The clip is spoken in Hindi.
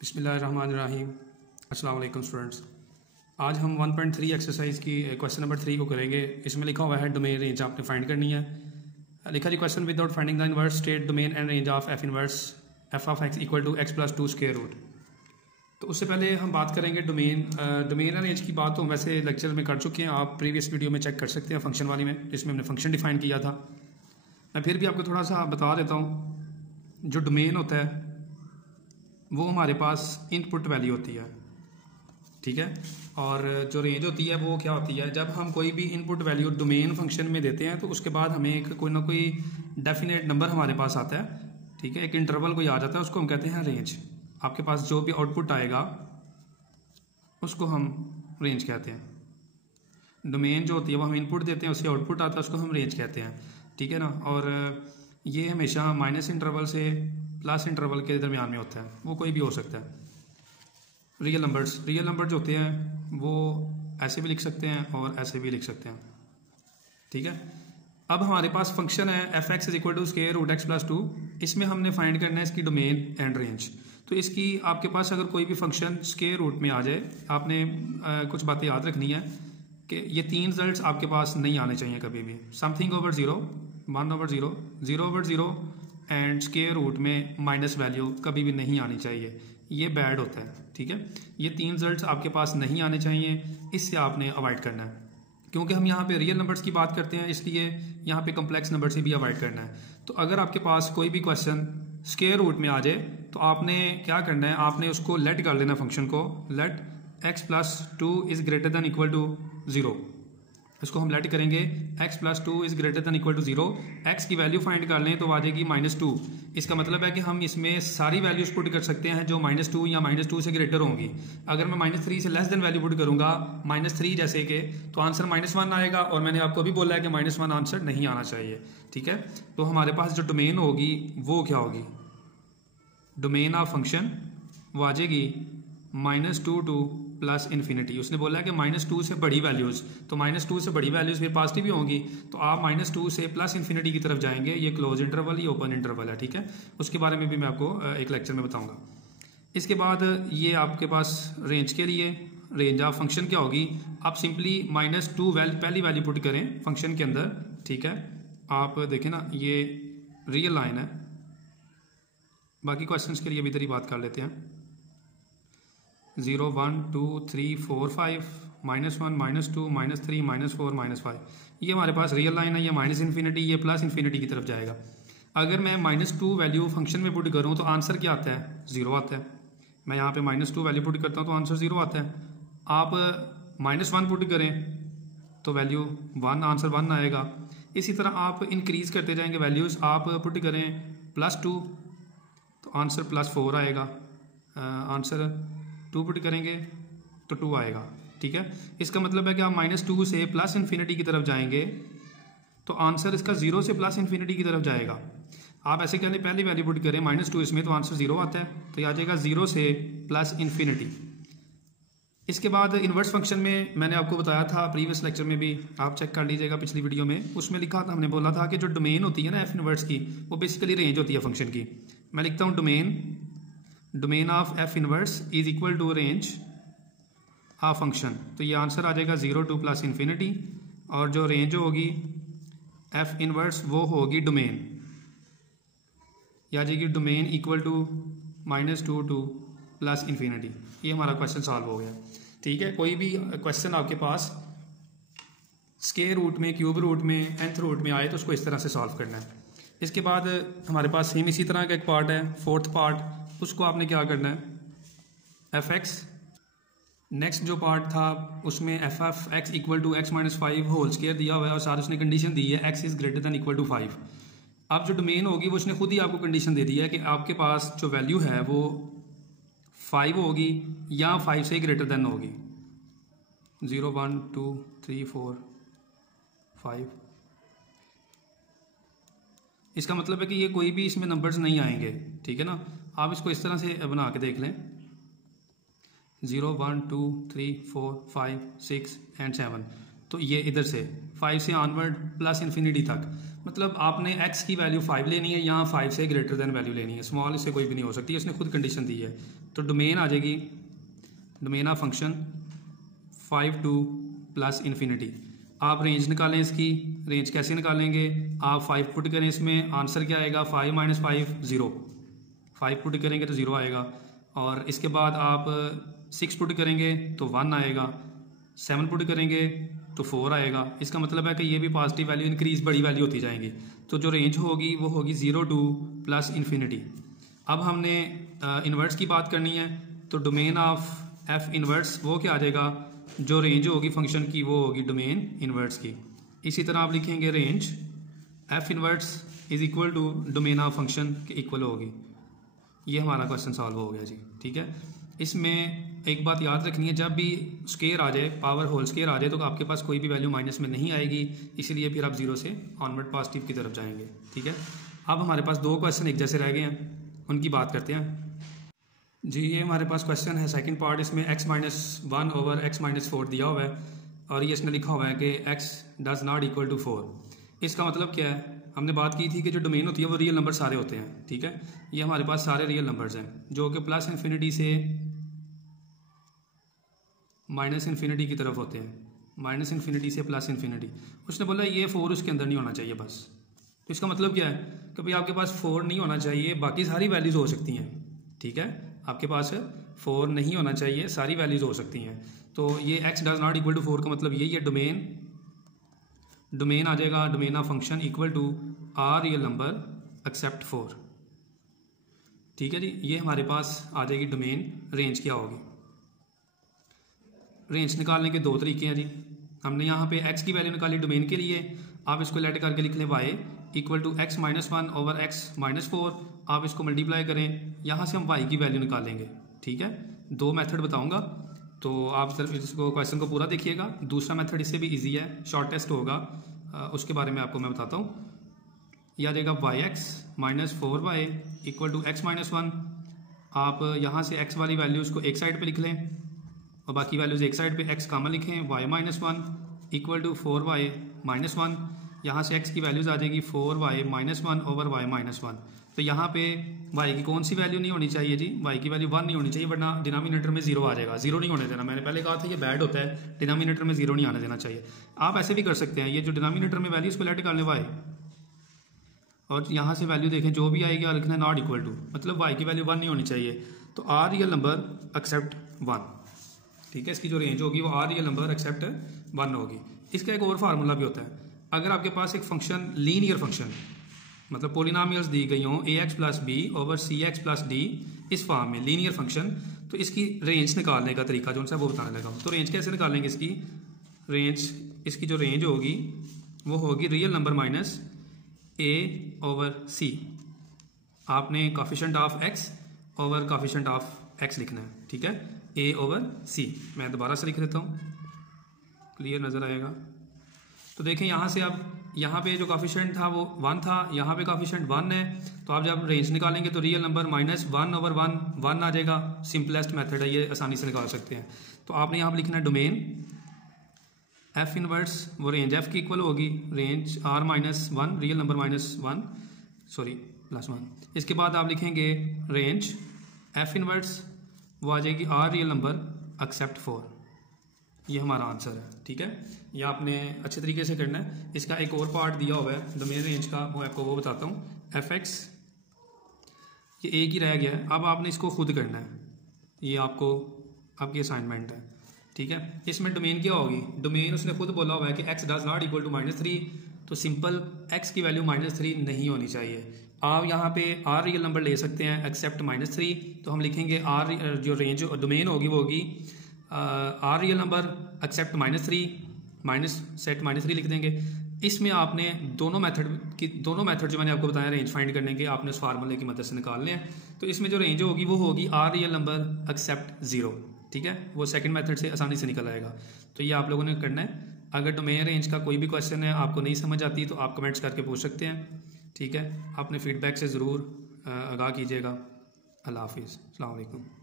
बिस्मिल्लाहिर्रहमानिर्रहीम। अस्सलाम वालेकुम स्टूडेंट्स। आज हम 1.3 एक्सरसाइज की क्वेश्चन नंबर 3 को करेंगे। इसमें लिखा हुआ है डोमेन रेंज आपने फाइंड करनी है। लिखा जी question without finding the inverse state domain and range of F inverse F of X equal to X plus 2 square root. तो उससे पहले हम बात करेंगे डोमेन एंड रेंज की बात तो वैसे लेक्चर में कर चुके हैं, आप प्रीवियस वीडियो में चेक कर सकते हैं फंक्शन वाली में, जिसमें हमने फंक्शन डिफाइन किया था। मैं फिर भी आपको थोड़ा सा बता देता हूँ। जो डोमेन होता है वो हमारे पास इनपुट वैल्यू होती है, ठीक है। और जो रेंज होती है वो क्या होती है, जब हम कोई भी इनपुट वैल्यू डोमेन फंक्शन में देते हैं तो उसके बाद हमें एक कोई ना कोई डेफिनेट नंबर हमारे पास आता है, ठीक है। एक इंटरवल कोई आ जाता है, उसको हम कहते हैं रेंज। आपके पास जो भी आउटपुट आएगा उसको हम रेंज कहते हैं। डोमेन जो होती है वो हम इनपुट देते हैं, उससे आउटपुट आता है, उसको हम रेंज कहते हैं, ठीक है ना। और ये हमेशा माइनस इंटरवल से प्लस इंटरवल के दरमियान में होता है, वो कोई भी हो सकता है। रियल नंबर जो होते हैं वो ऐसे भी लिख सकते हैं और ऐसे भी लिख सकते हैं, ठीक है। अब हमारे पास फंक्शन है F x is equal to square root x plus 2। इसमें हमने फाइंड करना है इसकी डोमेन एंड रेंज। तो इसकी आपके पास अगर कोई भी फंक्शन स्क्वायर रूट में आ जाए, आपने कुछ बातें याद रखनी है कि ये तीन रिजल्ट्स आपके पास नहीं आने चाहिए कभी भी। Something over 0, 1 over 0, 0 over 0 and square root में माइनस वैल्यू कभी भी नहीं आनी चाहिए, ये बैड होता है, ठीक है। ये तीन रिजल्ट्स आपके पास नहीं आने चाहिए, इससे आपने अवॉइड करना है। क्योंकि हम यहाँ पे रियल नंबर्स की बात करते हैं, इसलिए यहाँ पे कॉम्प्लेक्स नंबर से भी अवॉइड करना है। तो अगर आपके पास कोई भी क्वेश्चन स्क्वायर रूट में आ जाए तो आपने क्या करना है, आपने उसको लेट कर लेना फंक्शन को, let x plus 2 is greater than equal to 0। इसको हम लेट करेंगे x plus 2 is greater than equal to 0। x की वैल्यू फाइंड कर लें तो आ जाएगी -2। इसका मतलब है कि हम इसमें सारी वैल्यूज पुट कर सकते हैं जो -2 या -2 से ग्रेटर होंगी। अगर मैं -3 से लेस देन वैल्यू पुट करूंगा -3 जैसे कि, तो आंसर -1 आएगा। और मैंने आपको अभी बोला है कि -1 आंसर नहीं आना चाहिए, ठीक है। तो हमारे पास जो डोमेन होगी वो क्या होगी, डोमेन ऑफ फंक्शन वो आ जाएगी -2 टू प्लस इन्फिनिटी। उसने बोला है कि -2 से बड़ी वैल्यूज, तो -2 से बड़ी वैल्यूज फिर पॉजिटिव ही होंगी, तो आप -2 से प्लस इन्फिनिटी की तरफ जाएंगे। ये क्लोज इंटरवल, ये ओपन इंटरवल है, ठीक है। उसके बारे में भी मैं आपको एक लेक्चर में बताऊंगा। इसके बाद ये आपके पास रेंज के लिए रेंज ऑफ फंक्शन क्या होगी, आप सिंपली -2 पहली वैल्यू पुट करें फंक्शन के अंदर, ठीक है। आप देखें ना, ये रियल लाइन है। बाकी क्वेश्चन के लिए भी इधर ही बात कर लेते हैं। 0, 1, 2, 3, 4, 5, -1, -2, -3, -4, -5, ये हमारे पास रियल लाइन है। ये माइनस इन्फिनिटी, ये प्लस इन्फिनिटी की तरफ जाएगा। अगर मैं -2 वैल्यू फंक्शन में पुट करूं तो आंसर क्या आता है, 0 आता है। मैं यहाँ पे -2 वैल्यू पुट करता हूं तो आंसर 0 आता है। आप -1 पुट करें तो वैल्यू 1, आंसर 1 आएगा। इसी तरह आप इंक्रीज करते जाएंगे वैल्यूज। आप पुट करें +2 तो आंसर +4 आएगा। आंसर 2 पुट करेंगे तो 2 आएगा, ठीक है। इसका मतलब है कि आप -2 से प्लस इन्फिनिटी की तरफ जाएंगे तो आंसर इसका 0 से प्लस इन्फिनिटी की तरफ जाएगा। आप ऐसे कहने पहली वैल्यू पुट करें -2 इसमें तो आंसर 0 आता है, तो ये आ जाएगा 0 से प्लस इन्फिनिटी। इसके बाद इन्वर्स फंक्शन में मैंने आपको बताया था प्रीवियस लेक्चर में भी, आप चेक कर लीजिएगा पिछली वीडियो में। उसमें लिखा था, हमने बोला था कि जो डोमेन होती है ना एफ इनवर्स की, वो बेसिकली रेंज होती है फंक्शन की। मैं लिखता हूँ domain of F inverse is equal to range of function. तो ये आंसर आ जाएगा 0 टू प्लस इन्फिनिटी। और जो रेंज होगी एफ इनवर्स वो होगी डोमेन, या जाएगी domain equal to -2 to plus infinity. ये हमारा क्वेश्चन सॉल्व हो गया, ठीक है। कोई भी क्वेश्चन आपके पास स्क्वायर रूट में, क्यूब रूट में, nth रूट में आए तो उसको इस तरह से सॉल्व करना है। इसके बाद हमारे पास सेम इसी तरह का एक पार्ट है, फोर्थ पार्ट। उसको आपने क्या करना है, एफ एक्स। नेक्स्ट जो पार्ट था उसमें F F x equal to x - 5 whole square दिया हुआ है और साथ उसने कंडीशन दी है x is greater than equal to 5। अब जो डोमेन होगी वो उसने खुद ही आपको कंडीशन दे दी है कि आपके पास जो वैल्यू है वो 5 होगी या 5 से ग्रेटर देन होगी। 0, 1, 2, 3, 4, 5। इसका मतलब है कि ये कोई भी इसमें नंबर्स नहीं आएंगे, ठीक है ना। आप इसको इस तरह से बना के देख लें, 0, 1, 2, 3, 4, 5, 6 एंड 7। तो ये इधर से 5 से ऑनवर्ड प्लस इन्फिनिटी तक, मतलब आपने x की वैल्यू 5 लेनी है, यहाँ 5 से ग्रेटर देन वैल्यू लेनी है, स्मॉल इससे कोई भी नहीं हो सकती, इसने खुद कंडीशन दी है। तो डोमेन आ जाएगी, domain of function 5 to plus infinity. आप रेंज निकालें इसकी, रेंज कैसे निकालेंगे, आप 5 पुट करें, इसमें आंसर क्या आएगा, 5 - 5 0, 5 पुट करेंगे तो 0 आएगा, और इसके बाद आप 6 पुट करेंगे तो 1 आएगा, 7 पुट करेंगे तो 4 आएगा। इसका मतलब है कि ये भी पॉजिटिव वैल्यू इंक्रीज बड़ी वैल्यू होती जाएंगी। तो जो रेंज होगी वो होगी 0 टू प्लस इन्फिनिटी। अब हमने इन्वर्स की बात करनी है, तो डोमेन ऑफ एफ इन्वर्स वो क्या आ जाएगा, जो रेंज होगी फंक्शन की वो होगी डोमेन इन्वर्स की। इसी तरह आप लिखेंगे range F inverse is equal to domain of function के इक्वल होगी। ये हमारा क्वेश्चन सॉल्व हो गया जी, ठीक है। इसमें एक बात याद रखनी है, जब भी स्केयर आ जाए, पावर होल स्केयर आ जाए, तो आपके पास कोई भी वैल्यू माइनस में नहीं आएगी, इसलिए फिर आप 0 से ऑनवर्ड पॉजिटिव की तरफ जाएंगे, ठीक है। अब हमारे पास 2 क्वेश्चन एक जैसे रह गए हैं, उनकी बात करते हैं जी। ये हमारे पास क्वेश्चन है सेकंड पार्ट, इसमें x-1 ओवर x-4 दिया हुआ है, और ये इसमें लिखा हुआ है कि x does not equal to 4। इसका मतलब क्या है, हमने बात की थी कि जो डोमेन होती है वो रियल नंबर सारे होते हैं, ठीक है। ये हमारे पास सारे रियल नंबर्स हैं जो कि प्लस इन्फिनिटी से माइनस इन्फिनिटी की तरफ होते हैं, माइनस इन्फिनिटी से प्लस इन्फिनिटी। उसने बोला ये 4 उसके अंदर नहीं होना चाहिए बस। तो इसका मतलब क्या है कि भाई आपके पास 4 नहीं होना चाहिए, बाकी सारी वैल्यूज हो सकती हैं, ठीक है। आपके पास 4 नहीं होना चाहिए, सारी वैल्यूज हो सकती हैं। तो ये x does not equal to 4 का मतलब यही है, डोमेन आ जाएगा, domain of function equal to R real number except 4, ठीक है जी। ये हमारे पास आ जाएगी डोमेन। रेंज क्या होगी, रेंज निकालने के 2 तरीके हैं जी। हमने यहाँ पे x की वैल्यू निकाली डोमेन के लिए, आप इसको लेट करके लिख लें y equal to x-1 over x-4। आप इसको मल्टीप्लाई करें, यहाँ से हम y की वैल्यू निकालेंगे, ठीक है। 2 मेथड बताऊंगा, तो आप सिर्फ इसको क्वेश्चन को पूरा देखिएगा। दूसरा मेथड इससे भी इजी है, शॉर्टेस्ट होगा, उसके बारे में आपको मैं बताता हूँ। यह आ जाएगा yx - 4y equal to x-1। आप यहाँ से x वाली वैल्यूज़ को एक साइड पे लिख लें और बाकी वैल्यूज़ एक साइड पे, x कॉमन लिखें, y-1 इक्वल टू 4y - 1। यहाँ से x की वैल्यूज़ आ जाएगी 4y - 1 ओवर y-1। तो यहाँ पे y की कौन सी वैल्यू नहीं होनी चाहिए जी, y की वैल्यू 1 नहीं होनी चाहिए, वरना डिनोमिनेटर में 0 आ जाएगा। 0 नहीं होने देना, मैंने पहले कहा था ये बैड होता है, डिनोमिनेटर में 0 नहीं आने देना चाहिए। आप ऐसे भी कर सकते हैं, ये जो डिनोमिनेटर में वैल्यू इसको लेट कर लें y, और यहाँ से वैल्यू देखें जो भी आएगी और लिखना नॉट इक्वल टू, मतलब y की वैल्यू 1 नहीं होनी चाहिए। तो आर रियल नंबर एक्सेप्ट 1, ठीक है। इसकी जो रेंज होगी वो आर रियल नंबर एक्सेप्ट 1 होगी। इसका एक और फार्मूला भी होता है, अगर आपके पास एक फंक्शन लीनियर फंक्शन, मतलब पोलिनोमियल्स दी गई हों ax plus B over cx plus D, इस फॉर्म में लीनियर फंक्शन, तो इसकी रेंज निकालने का तरीका जो उनसे वो बताने लगा हूँ। तो रेंज कैसे निकालेंगे इसकी, रेंज, इसकी जो रेंज होगी वो होगी real number minus a over c। आपने coefficient of x over coefficient of x लिखना है, ठीक है, a ओवर c। मैं दोबारा से लिख देता हूँ, क्लियर नज़र आएगा। तो देखें यहाँ से अब यहाँ पे जो कोफिशिएंट था वो 1 था, यहाँ पे कोफिशिएंट 1 है, तो आप जब रेंज निकालेंगे तो रियल नंबर -1 ओवर 1 आ जाएगा। सिंपलेस्ट मेथड है ये, आसानी से निकाल सकते हैं। तो आपने यहाँ पर लिखना है डोमेन एफ इनवर्स, वो रेंज एफ की इक्वल होगी, range r-1 real number -1 sorry +1। इसके बाद आप लिखेंगे रेंज एफ इनवर्स, वो आ जाएगी आर रियल नंबर एक्सेप्ट 4। ये हमारा आंसर है, ठीक है। ये आपने अच्छे तरीके से करना है। इसका एक और पार्ट दिया हुआ है डोमेन रेंज का, वो आपको वो बताता हूँ। fx ये एक ही रह गया है, अब आपने इसको खुद करना है, ये आपको आपकी असाइनमेंट है, ठीक है। इसमें डोमेन क्या होगी, डोमेन उसने खुद बोला हुआ है कि x does not equal to -3, तो सिंपल x की वैल्यू -3 नहीं होनी चाहिए। आप यहाँ पे r रियल नंबर ले सकते हैं एक्सेप्ट -3, तो हम लिखेंगे r जो रेंज डोमेन होगी वो होगी r real number accept -3 minus set -3 लिख देंगे। इसमें आपने दोनों मेथड जो मैंने आपको बताया रेंज फाइंड करने के, आपने उस फार्मूले की मदद से निकालने हैं। तो इसमें जो रेंज होगी वो होगी r रियल नंबर एक्सेप्ट 0, ठीक है। वो सेकंड मेथड से आसानी से निकल आएगा। तो ये आप लोगों ने करना है। अगर डोमेन रेंज का कोई भी क्वेश्चन है आपको नहीं समझ आती तो आप कमेंट्स करके पूछ सकते हैं, ठीक है। अपने फीडबैक से ज़रूर आगाह कीजिएगा। अल्लाह हाफिज़, अस्सलाम वालेकुम।